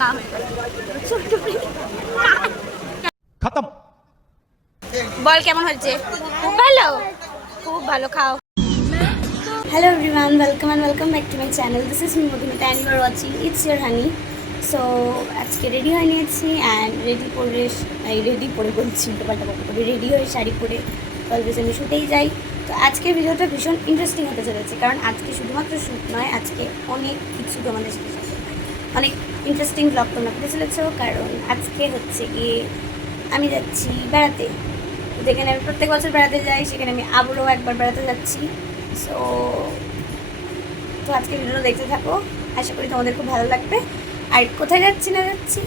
ফাঁকা হয়ে গেল। খতম। বল কেমন হচ্ছে? খুব ভালো, খুব ভালো, খাও। Hello everyone, welcome and welcome back to my channel. This is me Madhumita and you are watching it's your honey. So আজকে রেডি হয়ে নিয়েছি অ্যান্ড রেডি পরে বলছি উল্টোপাল্টা করে রেডি হয়ে শাড়ি পরে অলওয়েজ আমি শুটেই যাই। তো আজকের ভিডিওটা ভীষণ ইন্টারেস্টিং হতে চলেছে, কারণ আজকে শুধুমাত্র শ্যুট নয়, আজকে অনেক কিছু তোমাদের সাথে অনেক ইন্টারেস্টিং ব্লগ তোমরা পেতে চলেছো। কারণ আজকে হচ্ছে গিয়ে আমি যাচ্ছি বেড়াতে, যেখানে আমি প্রত্যেক বছর বেড়াতে যাই, সেখানে আমি আবারও একবার বেড়াতে যাচ্ছি। সো তো আজকে ভিডিওটা দেখতে থাকো, আশা করি তোমাদের খুব ভালো লাগবে। আর কোথায় যাচ্ছি না যাচ্ছি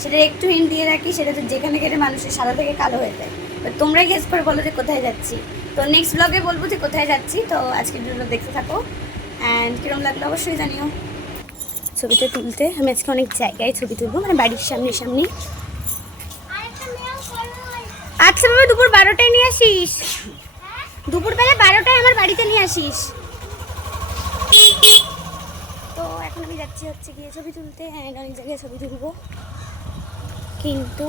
সেটা একটু হিন্ট দিয়ে রাখি, সেটা তো যেখানে গেলে মানুষের সাদা থেকে কালো হয়ে যায়। তো তোমরাই গেস করে বলো যে কোথায় যাচ্ছি। তো নেক্সট ব্লগে বলবো যে কোথায় যাচ্ছি। তো আজকে ভিডিওটা দেখতে থাকো অ্যান্ড কীরকম লাগলো অবশ্যই জানিও। ছবিটা তুলতে আমি আজকে অনেক জায়গায় ছবি তুলবো, মানে বাড়ির সামনে। আচ্ছা বাবা, দুপুর 12টায় নিয়ে আসিস, দুপুরবেলা 12টায় আমার বাড়িতে নিয়ে আসিস। তো এখন আমি যাচ্ছি হচ্ছে গিয়ে ছবি তুলতে, অ্যান্ড অনেক জায়গায় ছবি তুলবো, কিন্তু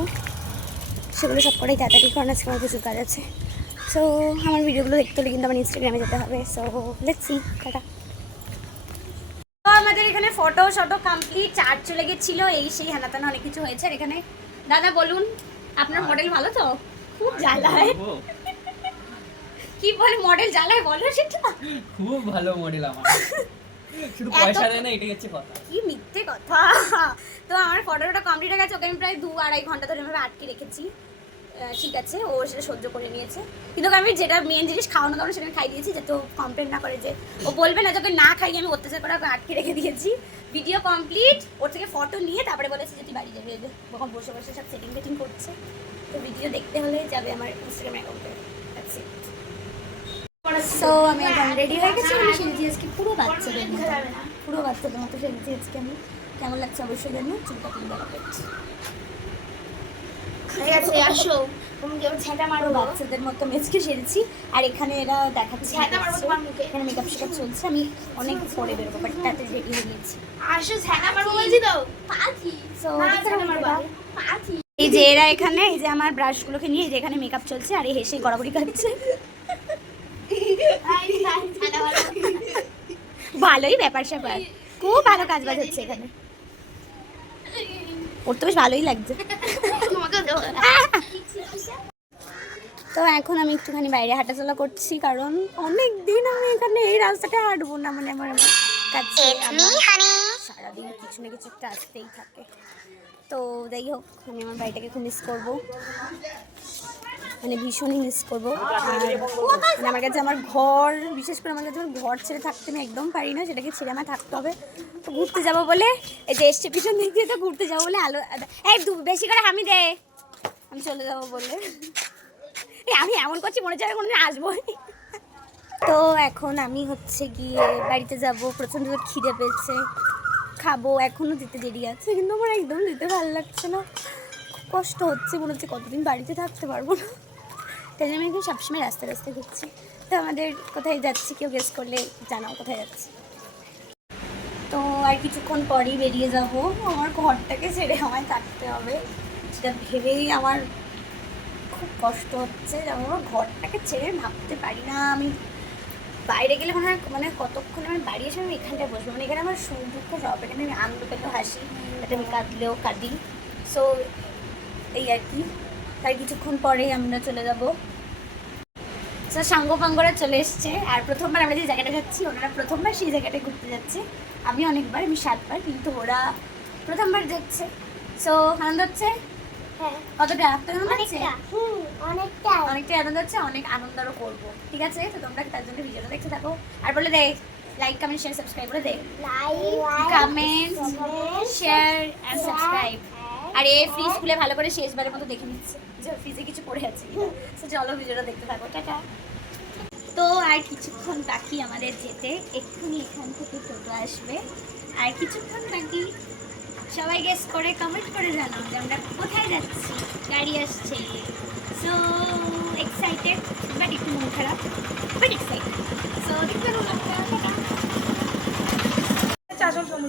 সেগুলো সব কটাই তাড়াতাড়ি, কারণ আজকে আমার প্রচুর কাজ আছে। সো আমার ভিডিওগুলো দেখতে হলে কিন্তু আমার ইনস্টাগ্রামে যেতে হবে। So let's see, tata. তো আমাদের এখানে ফটো কমপ্লিট, চার্জ চলে গেছিলো, এই সেই হানাতানা অনেক কিছু হয়েছে। আর এখানে দাদা বলুন, আপনার মডেল ভালো তো? খুব জ্বালায়, কি বলে মডেল জ্বালায় বলো সেটা? খুব ভালো মডেল আমার, শুধু পয়সা দেয় না, এটাই হচ্ছে কথা। কি মিথ্যে কথা। তো আমার ফটোটা কমপ্লিট হয়ে গেছে, ওকে আমি প্রায় 2-2.5 ঘন্টা ধরে আমি আটকে রেখেছি। ঠিক আছে, ও সেটা সহ্য করে নিয়েছে, কিন্তু আমি যেটা মেন জিনিস খাওয়ানো দাওয়ানো সেটা খাই দিয়েছি, যাতে ও কমপ্লেন না করে যে ও বলবে না তোকে না খাইয়ে আমি অত্যাচার করে আটকে রেখে দিয়েছি। ভিডিও কমপ্লিট, ওর থেকে ফটো নিয়ে তারপরে বলেছে যে তুই বাড়ি যাবে, তখন বসে বসে সব সেটিং করছে। তো ভিডিও দেখতে হলে যাবে আমার ইনস্টাগ্রাম অ্যাকাউন্টে। সো আমি এখন রেডি হয়ে গেছি, আমি সেরেছি আজকে পুরো বাচ্চাদের মতো সেরেছি আজকে আমি। কেমন লাগছে অবশ্যই জানিও। চুলটা তুলে আসো বাচ্চাদের মতো মেজকে সেরেছি। আর এখানে এরা দেখাচ্ছে, এখানে মেকআপ শেকআপ চলছে, আমি অনেক পরে বেরোবো, বাট তাতে রেডি হয়ে গিয়েছি। এই যে এরা এখানে, এই যে আমার ব্রাশগুলোকে নিয়ে এই যে এখানে মেকআপ চলছে, আর এই হেসে গড়াগড়ি খাচ্ছে। ভালোই ব্যাপার স্যাপার, খুব ভালো কাজ বাজ হচ্ছে এখানে, ওর তো বেশ ভালোই লাগছে। তো এখন আমি একটুখানি বাইরে হাঁটাচলা করছি, কারণ অনেক দিন আমি এখানে এই রাস্তাটা হাঁটবো না, মানে আমার কাছে সারাদিন কিছু না কিছু একটা আসতেই থাকে। তো যাই হোক, আমি আমার বাড়িটাকে খুব মিস করবো, মানে ভীষণই মিস করবো। আর মানে আমার কাছে আমার ঘর, বিশেষ করে আমার কাছে আমার ঘর ছেড়ে থাকতে আমি একদম পারি না, সেটাকে ছেড়ে আমার থাকতে হবে। তো ঘুরতে যাবো বলে এই যে এসছে পিছন দিক দিয়ে, তো ঘুরতে যাবো বলে এই বেশি করে আমি চলে যাবো বলে আমি এমন করছি, মনে হচ্ছে কোনোদিন আসবোই। তো এখন আমি হচ্ছে গিয়ে বাড়িতে যাব, প্রচণ্ড খিদে পেয়েছে, খাবো, এখনও দিতে দেরি আছে, কিন্তু আমার একদম দিতে ভালো লাগছে না, খুব কষ্ট হচ্ছে, মনে হচ্ছে কতদিন বাড়িতে থাকতে পারবো না। তাই জন্য আমি এখন সবসময় রাস্তায় ঘুরছি। তো আমাদের কোথায় যাচ্ছি কেউ গেস করলে জানাও কোথায় যাচ্ছি। তো আর কিছুক্ষণ পরেই বেরিয়ে যাব, আমার ঘরটাকে ছেড়ে আমায় থাকতে হবে, সেটা ভেবেই আমার খুব কষ্ট হচ্ছে। আমার ঘরটাকে ছেড়ে ভাবতে পারি না, আমি বাইরে গেলে মনে হয় মানে কতক্ষণ আমি বাড়ি এসে আমি এখানটায় বসবো, মানে এখানে আমার সুখ দুঃখ সব, এখানে আমি আনন্দ পেলেও হাসি, এটা আমি কাঁদলেও কাঁদি। সো এই আর কি, তাই কিছুক্ষণ পরেই আমরা চলে যাব। সো সাঙ্গ পাঙ্গরা চলে এসছে, আর প্রথমবার আমরা যে জায়গাটা যাচ্ছি, ওনারা প্রথমবার সেই জায়গাটায় ঘুরতে যাচ্ছে। আমি অনেকবার, আমি 7বার, কিন্তু ওরা প্রথমবার যাচ্ছে। সো আনন্দ হচ্ছে, কতটা আনন্দ হচ্ছে, অনেকটাই আনন্দ হচ্ছে, অনেক আনন্দ আরও করবো। ঠিক আছে, তো তোমরা তার জন্য ভিডিওটা দেখতে থাকো, আর বলে দে লাইক কমেন্ট শেয়ার সাবস্ক্রাইব করে দে, কমেন্ট শেয়ার অ্যান্ড সাবস্ক্রাইব। আর এ ফ্রিজ খুলে ভালো করে শেষবারের মতো দেখে নিচ্ছে যে ফ্রিজে কিছু পড়ে আছে। তো চলো ভিডিওটা দেখতে থাকো, টাটা। তো আর কিছুক্ষণ বাকি আমাদের যেতে, এক্ষুনি এখান থেকে টোটো আসবে, আর কিছুক্ষণ বাকি। সবাই গেস করে কমেন্ট করে জানাও যে আমরা কোথায় যাচ্ছি, গাড়ি আসছে। সো এক্সাইটেড, বাট একটু মন খারাপ, বাট এক্সাইটেড। সো দেখতে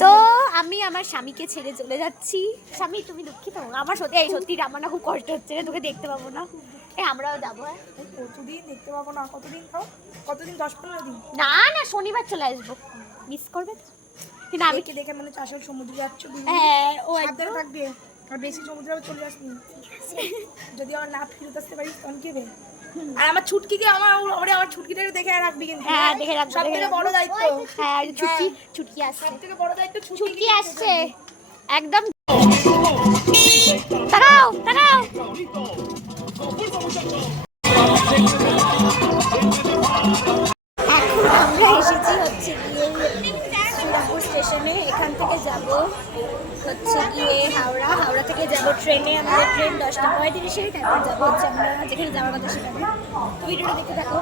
তো আমি আমার স্বামীকে ছেড়ে চলে যাচ্ছি। স্বামী তুমি দুঃখিত? আমার সত্যি আমার না খুব কষ্ট হচ্ছে রে, তোকে দেখতে পাবো না। আমরাও যাবো। হ্যাঁ কতদিন দেখতে পাবো না? কতদিন 10-15 দিন? না না, শনিবার চলে আসবো। মিস করবে তো? কিন্তু আমি দেখে দেখে মনে হচ্ছে আসল সমুদ্রে যাচ্ছ। হ্যাঁ ও সাবধানে থাকবে, আর বেশি সমুদ্রে চলে আসনি। যদি আমার না ফিরত আসতে পারিস তখন কি হবে? আর আমার ছুটকিকে আমার ছুটকিটাকে দেখে রাখবি কিন্তু। হ্যাঁ দেখে রাখবো। সবথেকে বড় দায়িত্ব। হ্যাঁ ছুটকি আসছে। সবথেকে বড় দায়িত্ব ছুটকি আসছে একদম। তাকাও তাকাও। এখন আমরা এসেছি হচ্ছে গিয়ে শ্রীরামপুর স্টেশনে। এখান থেকে যাব হচ্ছে গিয়ে হাওড়া থেকে যাব ট্রেনে। আমাদের ট্রেন 10:35-এ, তারপর যাবো হচ্ছে আমরা যেখানে যাওয়ার কথা সেখানে। তো ভিডিওটা দেখতে থাকো।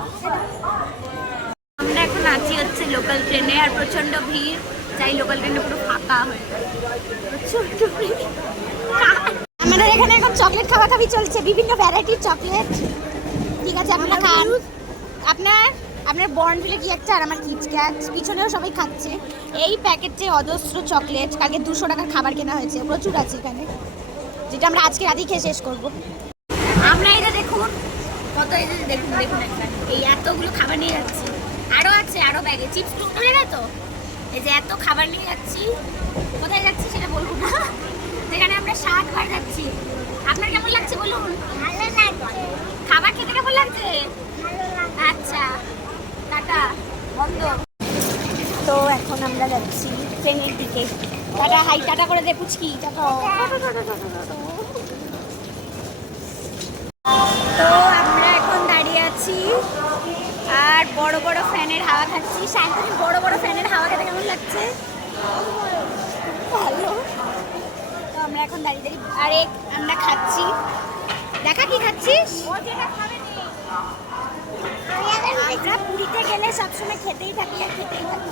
আমরা এখন আছি হচ্ছে লোকাল ট্রেনে, আর প্রচন্ড ভিড়। যাই লোকাল ট্রেনটা পুরো ফাঁকা হয়ে প্রচন্ড ভিড়। আমাদের এখানে এখন চকলেট খাওয়াখাবি চলছে, বিভিন্ন ভ্যারাইটির চকলেট। ঠিক আছে আপনারা খান। আপনার বর্নভিলে কি একটা, আর আমার কিটক্যাট, পিছনেও সবাই খাচ্ছে। এই প্যাকেটে অজস্র চকলেট, কালকে 200 টাকার খাবার কেনা হয়েছে, প্রচুর আছে এখানে, যেটা আমরা আজকে রাতেই খেয়ে শেষ করবো। আমরা এই যে দেখুন কত, এই যে দেখুন একবার, এই এতগুলো খাবার নিয়ে যাচ্ছি। আরও আছে, আরও ব্যাগে চিপস তুলে না তো। এই যে এত খাবার নিয়ে যাচ্ছি, কোথায় যাচ্ছি সেটা বলবো না, যেখানে আমরা 7 বার যাচ্ছি। আপনার কেমন লাগছে বলুন? ভালো লাগছে। খাবার খেতে কেমন লাগছে? আচ্ছা টাটা, বন্ধ। তো এখন আমরা যাচ্ছি ট্রেনের দিকে। টাটা, হাই টাটা করে দে পুচকি, টাটা। তো আমরা এখন দাঁড়িয়ে আছি আর বড় বড় ফ্যানের হাওয়া খাচ্ছি। সায়ন্তনী, বড় বড় ফ্যানের হাওয়া খেতে কেমন লাগছে? ভালো। তো আমরা এখন দাঁড়িয়ে আমরা খাচ্ছি। দেখা কি খাচ্ছিস? আমরা পুরীতে গেলে সবসময় খেতেই থাকি আর খেতেই থাকি।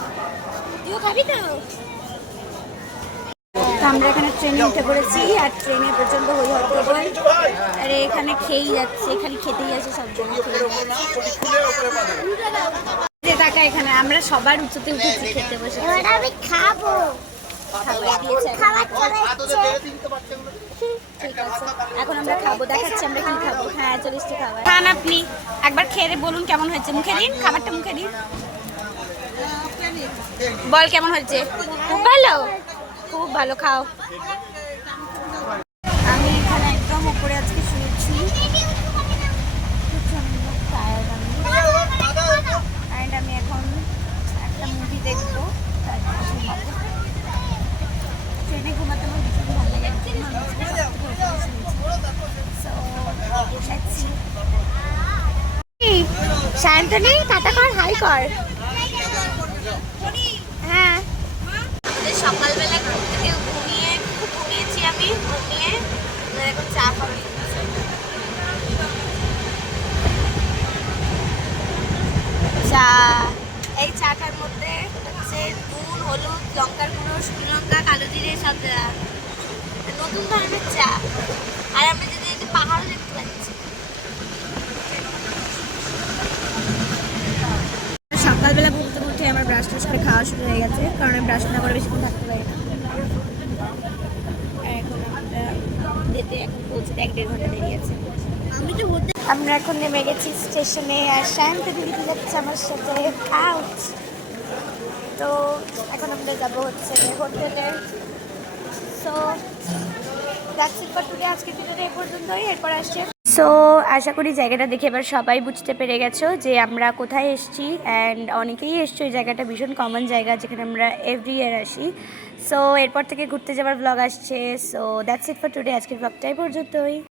তুইও খাবি তো? আমরা এখানে ট্রেনে উঠে পড়েছি, আর ট্রেনে প্রচন্ড হই হট্টগোল। আর এখানে খেয়েই যাচ্ছে, খালি খেতেই আছে সব জন্য। টাকা এখানে আমরা সবার উঁচুতে উঠেছি খেতে বসে। আমি খাবো। ঠিক আছে, এখন আমরা খাবো, দেখাচ্ছি আমরা কি খাবো। হ্যাঁ 40টি খাবার খান আপনি। একবার খেয়ে বলুন কেমন হয়েছে, মুখে দিন খাবারটা, মুখে দিন, বল কেমন হয়েছে। খুব ভালো, খুব ভালো, খাও। আমি এখানে একদম উপরে আজকে শুয়েছি, আমি এখন একটা মুভি দেখবো, ট্রেনে ঘুমাতে আমার ভীষণ ভালো লাগে। সায়ন্তনী টাটা কর, হাই কর। হ্যাঁ সকালবেলা ঘুম থেকে ঘুমিয়েছি আমি, ঘুমিয়ে এখন চা খাবো। চা, এই চাটার মধ্যে হচ্ছে নুন, হলুদ, লঙ্কার গুঁড়ো, শুকনো লঙ্কা, কালো জিরে সব দেওয়া, নতুন ধরনের চা। আর আমরা যদি এই পাহাড়ও দেখতে পাচ্ছি। সকালবেলা ঘুম থেকে উঠে আমার ব্রাশ টাশ করে খাওয়া শুরু হয়ে গেছে, কারণ আমি ব্রাশ না করে বেশিক্ষণ থাকতে পারি না। আর এখন আমরা এখন পৌঁছতে 1-1.5 ঘন্টা দেরি আছে। আমরা এখন নেমে গেছি স্টেশনে, আর সায়ন্তনী দিদি যাচ্ছে আমার সাথে আউট। তো এখন আমরা যাবো হচ্ছে হোটেলে। So that's it for today. আজকের ভিডিওটা এই পর্যন্তই, এরপর আসছে। সো আশা করি জায়গাটা দেখে এবার সবাই বুঝতে পেরে গেছো যে আমরা কোথায় এসেছি, অ্যান্ড অনেকেই এসছো। এই জায়গাটা ভীষণ কমন জায়গা, যেখানে আমরা এভরি ইয়ার আসি। সো এরপর থেকে ঘুরতে যাওয়ার ব্লগ আসছে। So that's it for today, আজকের ব্লগটা এই পর্যন্তই।